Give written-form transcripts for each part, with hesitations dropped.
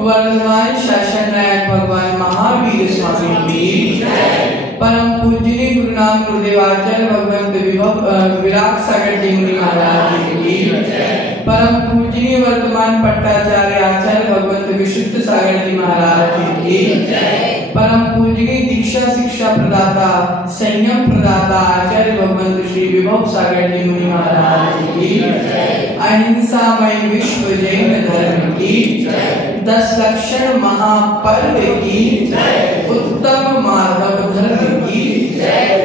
वर्तमान शासन नायक भगवान महावीर स्वामी की परम पूजनीय गुरु नाम गुरुदेवाचार्य भगवंत विराग सागर जी मुनि महाराज की परम पूजनीय वर्तमान पट्टाचार्य आचार्य भगवंत विशुद्ध सागर जी महाराज की परम पूजनीय दीक्षा शिक्षा प्रदाता संयम प्रदाता आचार्य भगवंत श्री विभव सागर जी मुनि महाराज की अहिंसामय विश्व जैन धर्म की 10 लक्षण महापर्व की उत्तम माधव धर्म की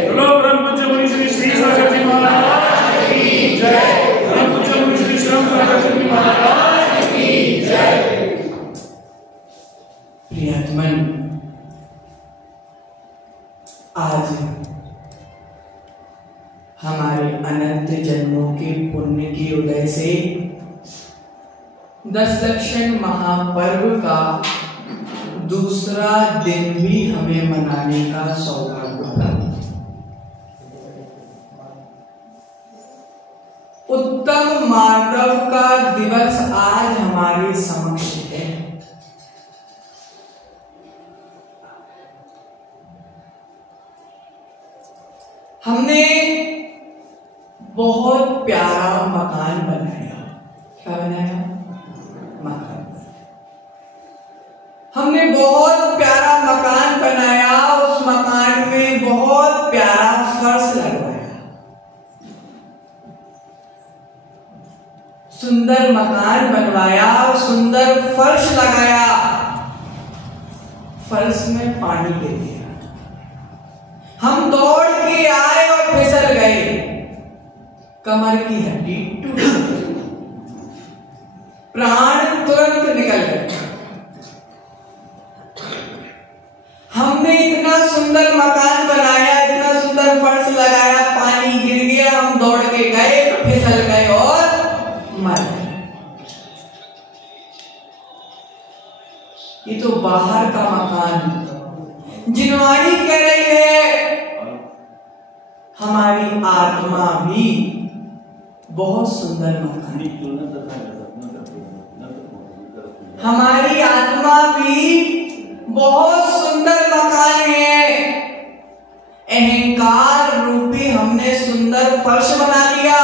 बोलो ब्रह्म पूज्य मुनि श्री श्री सागर जी महाराज की जय। ब्रह्म पूज्य मुनि श्री श्याम सागर जी महाराज की जय। प्रियतमन, आज हमारे अनंत जन्मों के पुण्य की उदय से 10 लक्षण महापर्व का दूसरा दिन भी हमें मनाने का सौभाग्य प्राप्त। उत्तम माधव का दिवस आज हमारे समक्ष है। हमने बहुत प्यारा मकान बनाया। क्या बनाया? मकान। हमने बहुत प्यारा मकान बनाया, उस मकान में बहुत प्यारा फर्श लगवाया। सुंदर मकान बनवाया, सुंदर फर्श लगाया, फर्श में पानी दे दिया। हम दौड़ के आए और फिसल गए, कमर की हड्डी टूट गई, प्राण तुरंत निकल गए। हमने सुंदर मकान बनाया, इतना सुंदर फर्श लगाया, पानी गिर गया, हम दौड़ के गए, फिसल गए और मर गए। ये तो बाहर का मकान। जिनवाणी कह रही है हमारी आत्मा भी बहुत सुंदर मकान है, हमारी आत्मा भी बहुत सुंदर मकान है। अहंकार रूपी हमने सुंदर फर्श बना लिया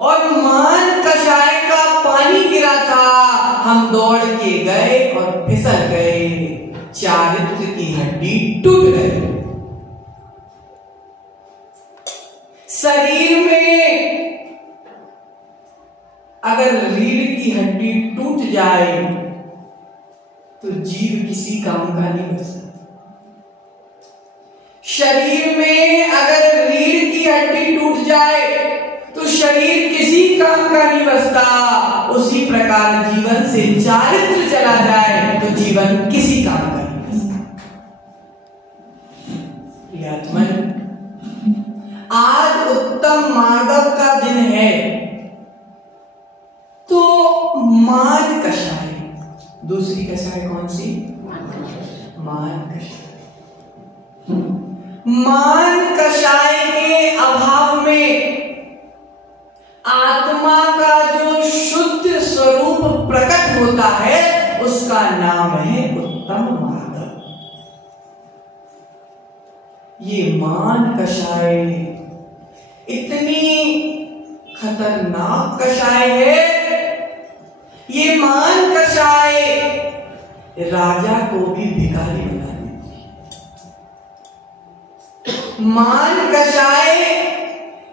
और मान कषाय का पानी गिरा था, हम दौड़ के गए और फिसल गए, चारित्र की हड्डी टूट गई। शरीर में अगर रीढ़ की हड्डी टूट जाए तो जीव किसी काम का नहीं बच सकता। शरीर में अगर रीढ़ की हड्डी टूट जाए तो शरीर किसी काम का नहीं बचता। उसी प्रकार जीवन से चारित्र चला जाए तो जीवन किसी काम का नहीं बचता। प्रियात्मन, आज उत्तम मार्गव का दिन है, तो मान कषाय, दूसरी कषाय कौन सी? मान कषाय। मान कषाय के अभाव में आत्मा का जो शुद्ध स्वरूप प्रकट होता है उसका नाम है उत्तम मार्ग। ये मान कषाय इतनी खतरनाक कषाय है, ये मान कषाय राजा को भी भिखारी बना देती है। मान कषाय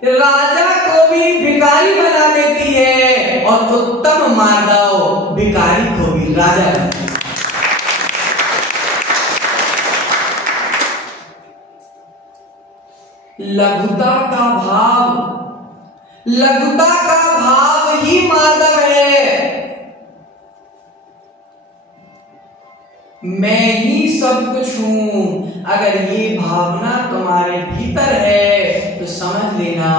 राजा को भी भिखारी बना देती है और उत्तम माधव भिखारी को भी राजा बना देती है। लघुता का भाव, लघुता का भाव ही माधव है। मैं ही सब कुछ हूं, अगर ये भावना तुम्हारे भीतर है तो समझ लेना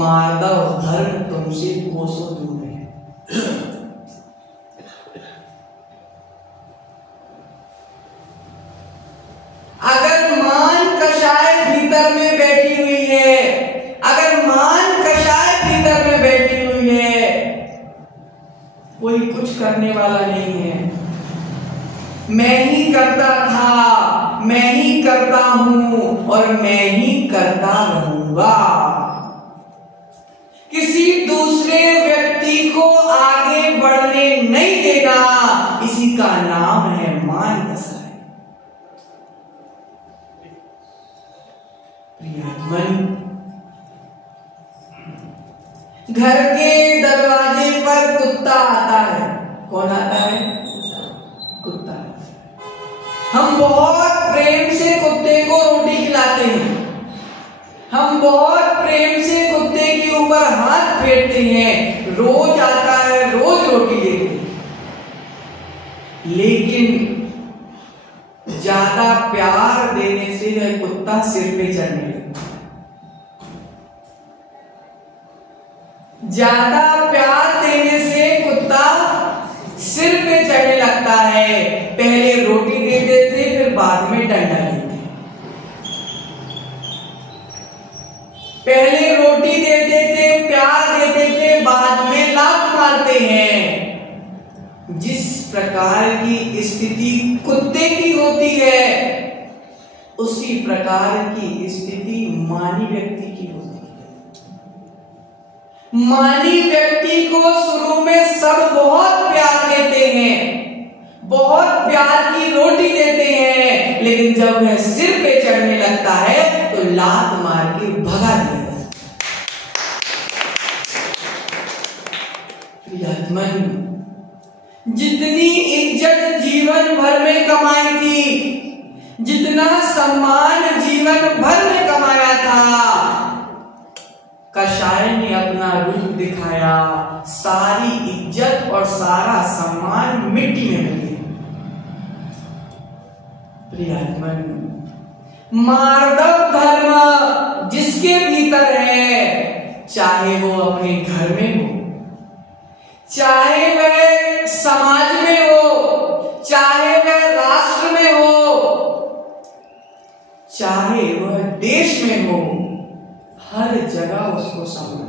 माधव धर्म तुमसे कोसों दूर है। अगर मान कषाय भीतर में बैठी हुई है, अगर मान कषाय भीतर में बैठी हुई है, कोई कुछ करने वाला नहीं है। मैं ही करता था, मैं ही करता हूं और मैं ही करता रहूंगा। किसी दूसरे व्यक्ति को आगे बढ़ने नहीं देना, इसी का नाम है मान कषाय। प्रियतमन, घर के दरवाजे पर कुत्ता आता है। कौन आता है? कुत्ता। हम बहुत प्रेम से कुत्ते को रोटी खिलाते हैं, हम बहुत प्रेम से कुत्ते के ऊपर हाथ फेरते हैं, रोज आता है, रोज रोटी देते हैं। लेकिन ज्यादा प्यार देने से वह कुत्ता सिर पे चढ़ने लगता है। ज्यादा प्यार देने से कुत्ता सिर पे चढ़ने लगता है। पहले रोटी देते थे, फिर बाद में डंडा देते। पहले रोटी देते थे, प्यार देते थे, बाद में लात मारते हैं। जिस प्रकार की स्थिति कुत्ते की होती है, उसी प्रकार की स्थिति मानी व्यक्ति की होती है। मानी व्यक्ति को शुरू में सब बहुत प्यार देते हैं, बहुत प्यार की रोटी देते हैं, लेकिन जब वह सिर पे चढ़ने लगता है तो लात मार के भगा देता है। प्रियतमन, जितनी इज्जत जीवन भर में कमाई थी, जितना सम्मान जीवन भर में कमाया था, कषाय ने अपना रूप दिखाया, सारी इज्जत और सारा सम्मान मिट्टी में मिल गया। प्रियात्मन, मार्दव धर्म जिसके भीतर है, चाहे वो अपने घर में हो, चाहे वह समाज में हो, चाहे वह राष्ट्र में हो, चाहे वह देश में हो, हर जगह उसको सम्मान।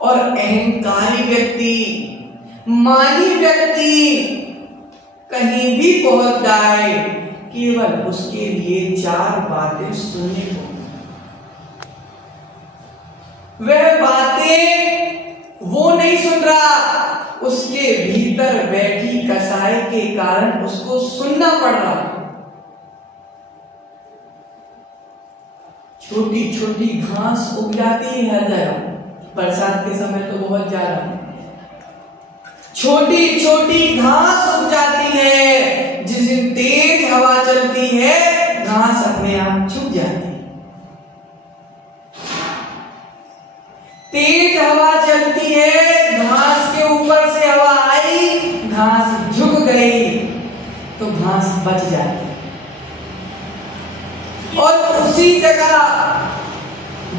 और अहंकारी व्यक्ति, मानी व्यक्ति कहीं भी पहुंच जाए, केवल उसके लिए 4 बातें सुनने को, वह बातें वो नहीं सुन रहा, उसके भीतर बैठी कसाई के कारण उसको सुनना पड़ रहा। छोटी छोटी घास उग जाती है हर जगह, बरसात के समय तो बहुत ज्यादा। छोटी छोटी घास उग जाती है, जिस दिन तेज हवा चलती है घास अपने आप झुक जाती है। तेज हवा चलती है, घास के ऊपर से हवा आई, घास झुक गई तो घास बच जाती है। और उसी जगह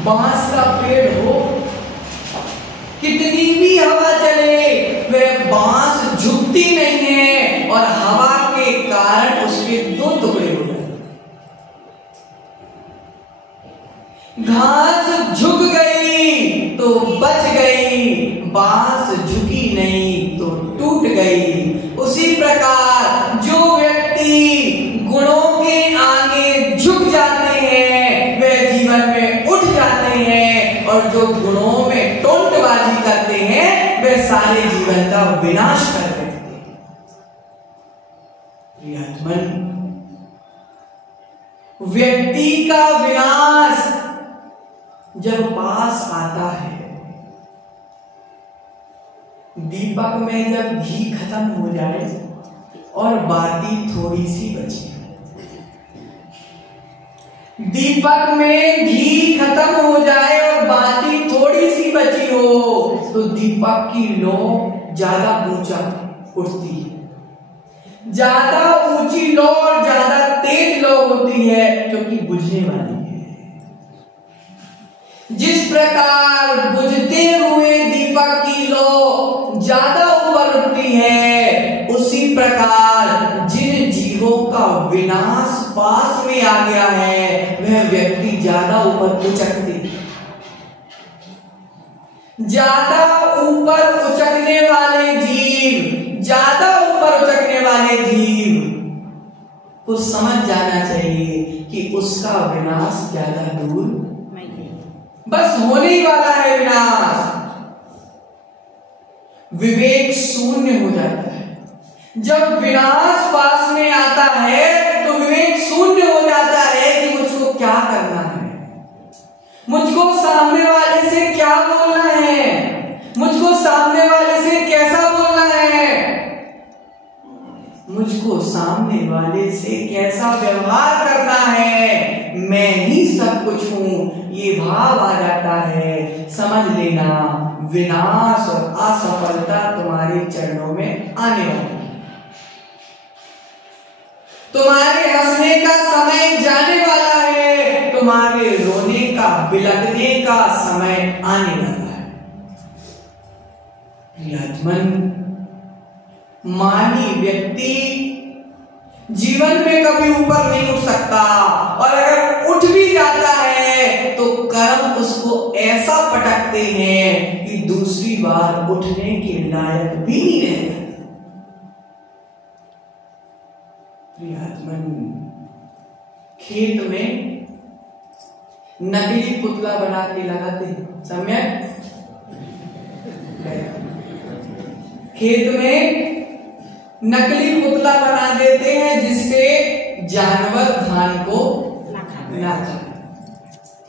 बांस का पेड़ हो, कितनी भी हवा चले वह बांस झुकती नहीं है, और हवा के कारण उसके 2 टुकड़े हो गए। घास झुक गई तो बच गई, बांस झुकी नहीं तो टूट गई। उसी प्रकार जो व्यक्ति गुणों के आगे झुक जाते हैं वह जीवन में उठ जाते हैं, और जो गुणों में टोंटबाजी करते हैं वे सारे जीवन का विनाश कर देते हैं। प्रियात्मन, व्यक्ति का विनाश जब पास आता है, दीपक में जब घी खत्म हो जाए और बाती थोड़ी सी बची, दीपक में घी खत्म हो जाए और बाती थोड़ी सी बची हो, तो दीपक की लौ ज्यादा ऊंचा उठती है। ज्यादा ऊंची लौ और ज्यादा तेज लौ होती है, क्योंकि बुझने वाली है। जिस प्रकार बुझते हुए दीपक की लौ ज्यादा ऊपर उठती है, उसी प्रकार जिन जीवों का विनाश पास में आ गया है वह व्यक्ति ज्यादा ऊपर उचकते, ज्यादा ऊपर उचकने वाले जीव, ज्यादा ऊपर उचकने वाले जीव को समझ जाना चाहिए कि उसका विनाश ज्यादा दूर बस होने ही वाला है। विनाश विवेक शून्य हो जाता है। जब विनाश पास में आता है तो विवेक शून्य हो जाता है कि मुझको क्या करना है, मुझको सामने वाले से क्या बोलना है, मुझको सामने वाले से कैसा बोलना है, मुझको सामने वाले से कैसा व्यवहार करना है। मैं ही सब कुछ हूं, ये भाव आ जाता है। समझ लेना, विनाश और असफलता तुम्हारे चरणों में आने वाली है। तुम्हारे हंसने का समय जाने वाला है, तुम्हारे रोने का, बिलखने का समय आने वाला है। प्रियात्मन, मानी व्यक्ति जीवन में कभी ऊपर नहीं उठ सकता, और अगर उठ भी जाता है तो कर्म उसको ऐसा पटकते हैं कि दूसरी बार उठने के लायक भी नहीं रहता। प्रियात्मन, खेत में नकली पुतला बना के लगाते हैं, सम्यक? खेत में नकली पुतला बना देते हैं जिससे जानवर धान को ना खाए।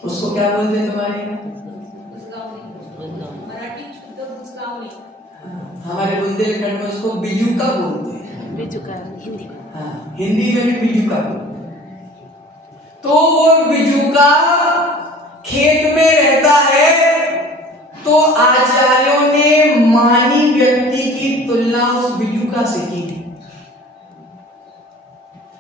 उसको क्या बोलते हैं तुम्हारे यहाँ? हमारे बुंदेलखंड में उसको बिजुका बोलते हैं। बिजुका हिंदी। हाँ, हिंदी में भी बिजुका बोलते हैं। तो वो बिजुका खेत में रहता है, तो आचार्यों ने मानी व्यक्ति की तुलना उस बिजुका से की।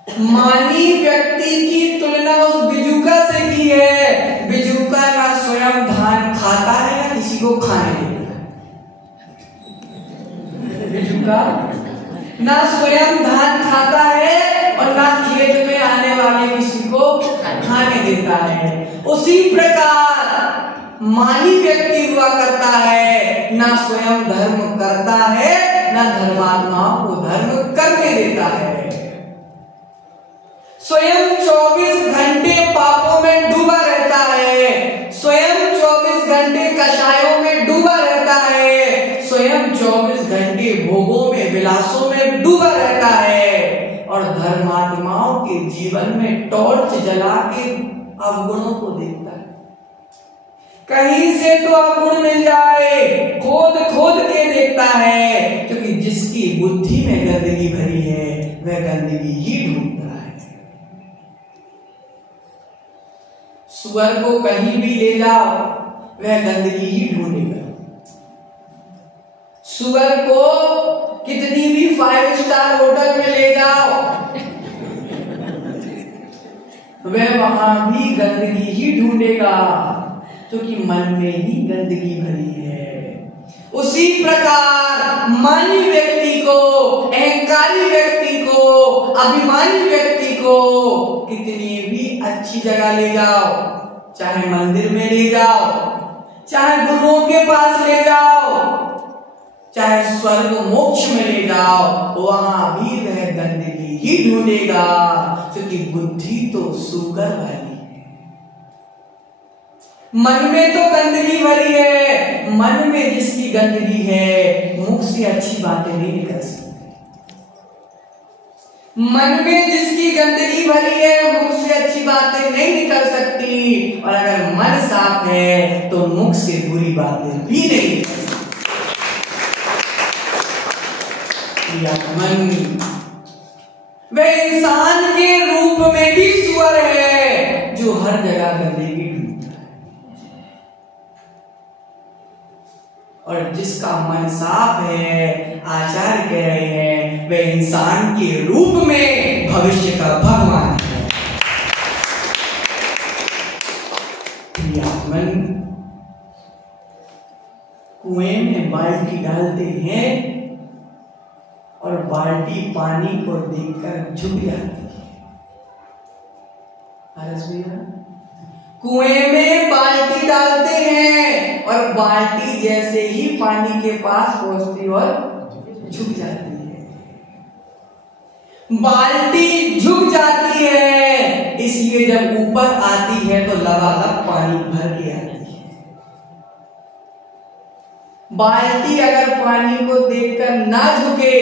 मानी व्यक्ति की तुलना उस बिजुका से की है। बिजुका ना स्वयं धान खाता है ना किसी को खाने देता है। बिजुका ना स्वयं धान खाता है और ना खेत में आने वाले किसी को खाने देता है। उसी प्रकार मानी व्यक्ति हुआ करता है, ना स्वयं धर्म करता है ना धर्मात्माओं को धर्म करने देता है। स्वयं 24 घंटे पापों में डूबा रहता है, स्वयं 24 घंटे कषायों में डूबा रहता है, स्वयं 24 घंटे भोगों में विलासों में डूबा रहता है और धर्मात्माओं के जीवन में टॉर्च जला के अवगुणों को देखता है। कहीं से तो अवगुण मिल जाए, खोद खोद के देखता है, क्योंकि जिसकी बुद्धि में गंदगी भरी है वह गंदगी ही ढूंढता है। सुअर को कहीं भी ले जाओ वह गंदगी ही ढूंढेगा। सुअर को कितनी भी 5 स्टार होटल में ले जाओ वह वहां भी गंदगी ही ढूंढेगा, क्योंकि मन में ही गंदगी भरी है। उसी प्रकार मानी व्यक्ति को, अहंकारी व्यक्ति को, अभिमानी व्यक्ति को कितनी भी अच्छी जगह ले जाओ, चाहे मंदिर में ले जाओ, चाहे गुरुओं के पास ले जाओ, चाहे स्वर्ग मोक्ष में ले जाओ, वहां भी वह गंदगी ही ढूंढेगा, क्योंकि बुद्धि तो सूकर वाली है। मन में तो गंदगी भरी है, मन में जिसकी गंदगी है मुख से अच्छी बातें नहीं निकल सकती। मन में जिसकी गंदगी भरी है मुख से अच्छी बातें नहीं निकल सकती, और अगर मन साफ है तो मुख से बुरी बातें भी नहीं निकल सकती। मन वह इंसान के रूप में भी सुअर है जो हर जगह गंदगी ढूंढता है, और जिसका मन साफ है, आचार्य कह रहे हैं, वह इंसान के रूप में भविष्य का भगवान है। मन कुएं में बाल्टी डालते हैं और बाल्टी पानी को देखकर झुक जाती है। कुएं में बाल्टी डालते हैं और बाल्टी जैसे ही पानी के पास पहुंचती और झुक जाती है। बाल्टी झुक जाती है, इसलिए जब ऊपर आती है तो लबालब पानी भर के आती है। बाल्टी अगर पानी को देखकर ना झुके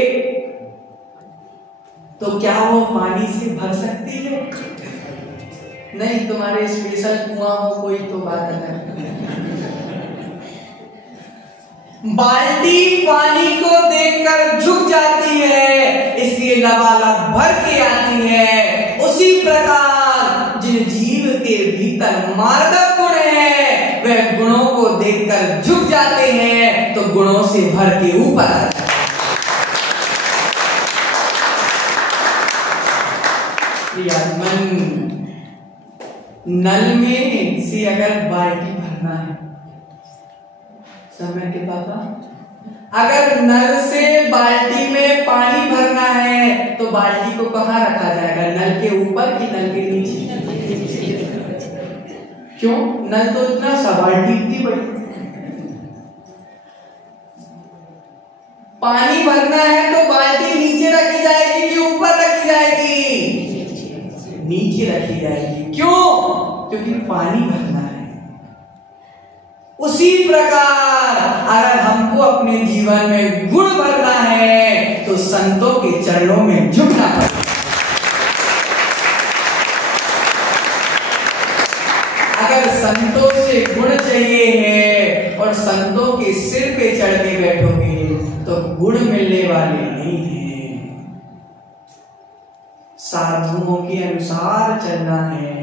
तो क्या वो पानी से भर सकती है? नहीं, तुम्हारे स्पेशल कुआं हो कोई तो बात अलग। बाल्टी पानी को देखकर झुक जाती है, इसलिए लबालब भर के आती है। उसी प्रकार जिन जीव के भीतर मार्दव गुण है वह गुणों को देखकर झुक जाते हैं, तो गुणों से भर के ऊपर आ जाते हैं। मन नल में से अगर बाल्टी भरना है, समय के पापा, अगर नल से बाल्टी में पानी भरना है तो बाल्टी को कहाँ रखा जाएगा? नल के ऊपर कि नल के नीचे? क्यों? नल तो इतना सा, बाल्टी इतनी बड़ी। पानी भरना है तो बाल्टी नीचे रखी जाएगी कि ऊपर रखी जाएगी? नीचे रखी जाएगी। क्यों? क्योंकि पानी भरना है। उसी प्रकार अगर हमको अपने जीवन में गुण भरना है तो संतों के चरणों में झुकना पड़ेगा। अगर संतों से गुण चाहिए है और संतों के सिर पे चढ़ के बैठोगे तो गुण मिलने वाले नहीं है। साधुओं के अनुसार चलना है,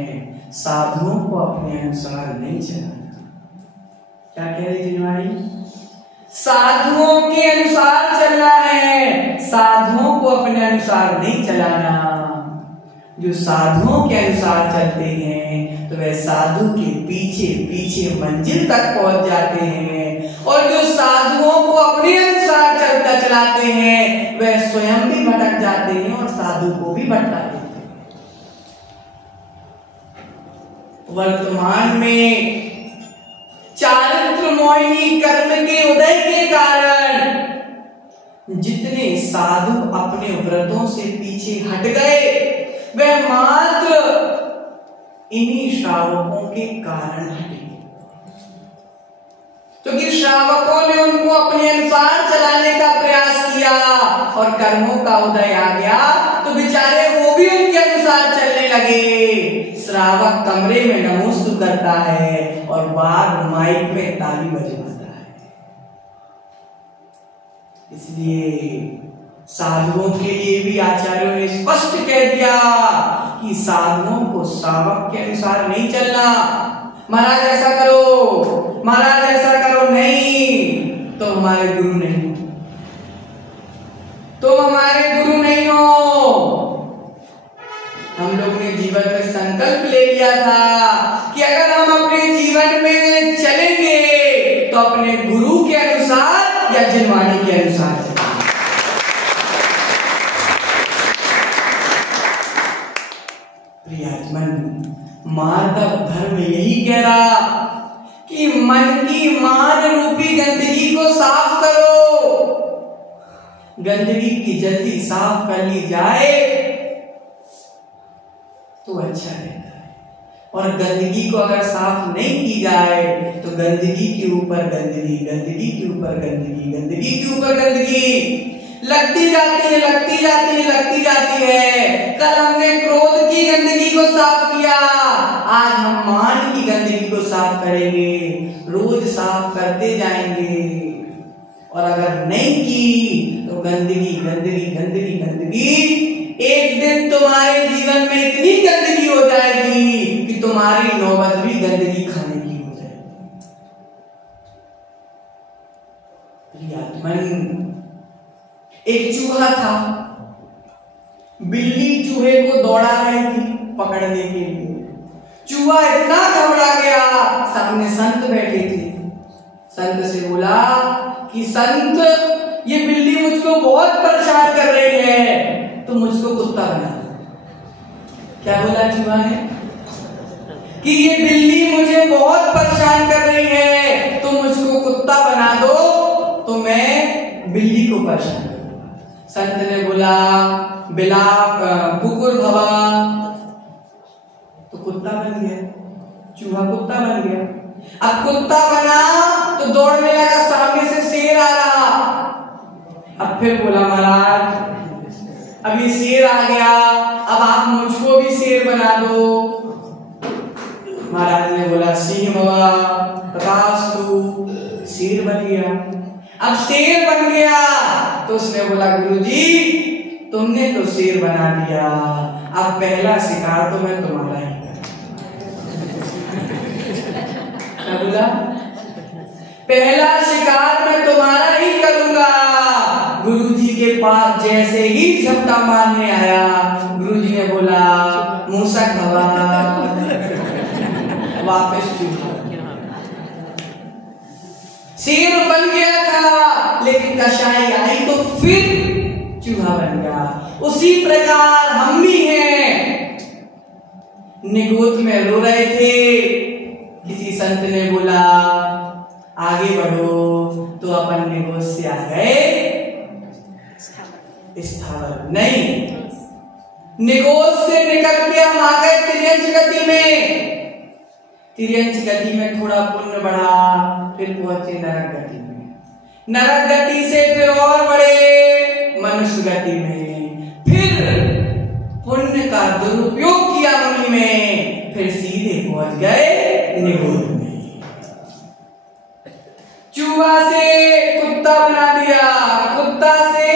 साधुओं को अपने अनुसार नहीं चलना। क्या कह रही जिनवाणी? साधुओं के अनुसार चलना है, साधुओं को अपने अनुसार नहीं चलाना। जो साधुओं के अनुसार चलते हैं तो वह साधु के पीछे पीछे मंजिल तक पहुंच जाते हैं, और जो साधुओं को अपने अनुसार चलाते हैं वह स्वयं भी भटक जाते हैं और साधु को भी भटका देते हैं। वर्तमान में चारित्र मोहिनी कर्म के उदय के कारण जितने साधु अपने व्रतों से पीछे हट गए वह मात्र इन्हीं श्रावकों के कारण हटे, क्योंकि श्रावकों ने उनको अपने अनुसार चलाने का प्रयास किया और कर्मों का उदय आ गया तो बेचारे वो भी उनके अनुसार चलने लगे। श्रावक कमरे में नमोस्तु करता है और बाहर माइक में ताली बजवाता है। इसलिए साधुओं के लिए भी आचार्यों ने स्पष्ट कह दिया कि साधुओं को श्रावक के अनुसार नहीं चलना। महाराज ऐसा करो, महाराज ऐसा करो, नहीं तो हमारे गुरु नहीं, तुम हमारे गुरु नहीं हो। हम लोग ने जीवन में संकल्प ले लिया था कि अगर हम अपने जीवन में चलेंगे तो अपने गुरु के अनुसार या जिनवाणी के अनुसार चलेंगे। प्रियजन, मार्दव धर्म यही कह रहा कि मन की मान रूपी गंदगी को साफ करो। गंदगी की जल्दी साफ कर ली जाए तो अच्छा रहता है, और गंदगी को अगर साफ नहीं की जाए तो गंदगी के ऊपर गंदगी, गंदगी के ऊपर गंदगी, गंदगी के ऊपर गंदगी लगती जाती है, लगती जाती है, लगती जाती है। कल हमने क्रोध की गंदगी को साफ किया, आज हम मान की गंदगी को साफ करेंगे, रोज साफ करते जाएंगे। और अगर नहीं की तो गंदगी गंदगी गंदगी गंदगी, एक दिन तुम्हारे जीवन में इतनी गंदगी हो जाएगी कि तुम्हारी नौबत भी गंदगी खाने की हो जाएगी। प्रियजन, एक चूहा था, बिल्ली चूहे को दौड़ा रही थी पकड़ने के लिए। चूहा इतना घबरा गया, सामने संत बैठे थे। संत से बोला कि संत, ये बिल्ली मुझको बहुत परेशान कर रही है, तो मुझको कुत्ता बना दो। क्या बोला चूहा ने? कि ये बिल्ली मुझे बहुत परेशान कर रही है, तो मुझको कुत्ता बना दो तो मैं बिल्ली को परेशान करूंगा। संत ने बोला बिला कुकुर भवा, तो कुत्ता बन गया, चूहा कुत्ता बन गया। अब कुत्ता बना तो दौड़ने लगा, सामने से शेर आ रहा। अब फिर बोला महाराज अब ये शेर आ गया, अब आप मुझको भी शेर बना दो। महाराज ने बोला सिंह भवा, तथास्तु, शेर बन गया। अब शेर बन गया तो उसने बोला गुरुजी तुमने तो शेर बना दिया, अब पहला शिकार तो मैं तुम्हारा ही क्या बोला? पहला शिकार मैं तुम्हारा ही करूंगा। गुरुजी के पास जैसे ही झपटा मारने आया, गुरुजी ने बोला मूसक भवा, वापस चूहा। शेर बन गया था लेकिन कषाय आई तो फिर चूहा बन गया। उसी प्रकार हम भी हैं। निगोद में रो रहे थे, किसी संत ने बोला आगे बढ़ो, तो अपन निगोद से आ गए स्थावर। नहीं, निगोद से निकल के हम आ गए तिर्यंच गति में। तिर्यंच गति में थोड़ा पुण्य बढ़ा, फिर पहुंचे नरक गति में। नरक गति से फिर और बढ़े मनुष्य गति में, फिर पुण्य का दुरुपयोग किया मुनि में, फिर सीधे पहुंच गए निगोद में। चूहा से कुत्ता बना दिया, कुत्ता से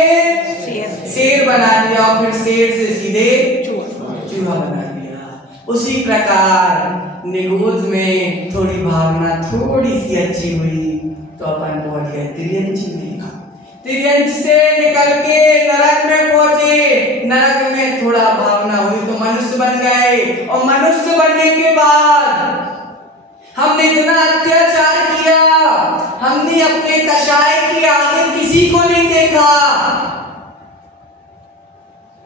शेर बना दिया, और फिर शेर से सीधे चूहा बना दिया। उसी प्रकार निगोद में थोड़ी भावना थोड़ी सी अच्छी हुई तो अपन पहुंच गए तिर्यंच में। तिर्यंच से निकल के नरक में पहुंचे, नरक में थोड़ा भावना हुई तो मनुष्य गए और मनुष्य बनने के बाद हमने इतना अत्याचार किया, हमने अपने कषाय की आगे किसी को नहीं देखा।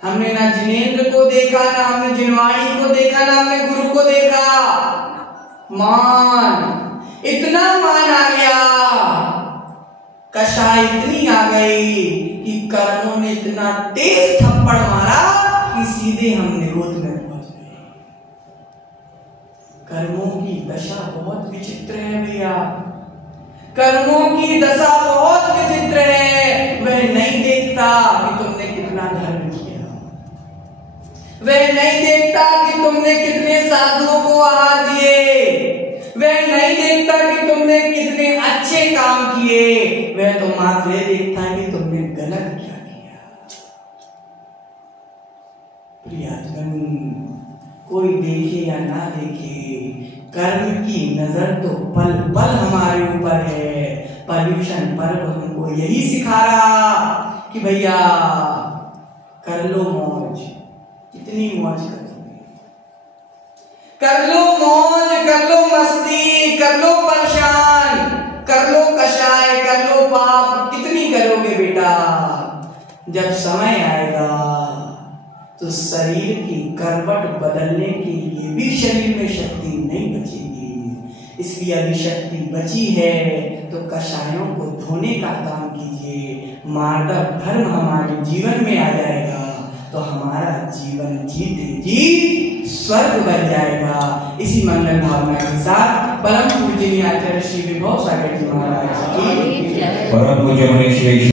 हमने ना जिनेंद्र को देखा, ना हमने जिनवाणी को देखा, ना हमने गुरु को देखा। मान, इतना मान आ गया, कषाय इतनी आ गई कि कर्मों ने इतना तेज थप्पड़ मारा कि सीधे हम निरोध में पहुंच गए। कर्मों की दशा बहुत विचित्र है भैया, कर्मों की दशा बहुत विचित्र है। वह नहीं देखता कि तुमने कितना धर्म किया, वह नहीं देखता कि तुमने कितने साधुओं को आहार दिए, वह नहीं देखता कि तुमने कितने अच्छे काम किए, वह तो मात्र यह देखता है कि तुमने गलत क्या किया। प्रियजन, कोई देखे या ना देखे, कर्म की नजर तो पल पल हमारे ऊपर है। पर्यूषण पर्व हमको यही सिखा रहा कि भैया कर लो मौज, इतनी मौज कर लो मौज, कर लो मस्ती, कर लो परेशान, कर लो कषाय, कर लो पाप, कितनी करोगे बेटा। जब समय आएगा तो शरीर की करवट बदलने के लिए भी शरीर में शक्ति नहीं बचेगी। इसलिए अभी शक्ति बची है तो कषायों को धोने का काम कीजिए। मार्दव धर्म हमारे जीवन में आ जाएगा तो हमारा जीवन जीते जी स्वर्ग बन जाएगा। इसी मंगल भावना के साथ परम पूजनीय आचार्य श्री विभव सागर जी महाराज की परम पूज्य मनीष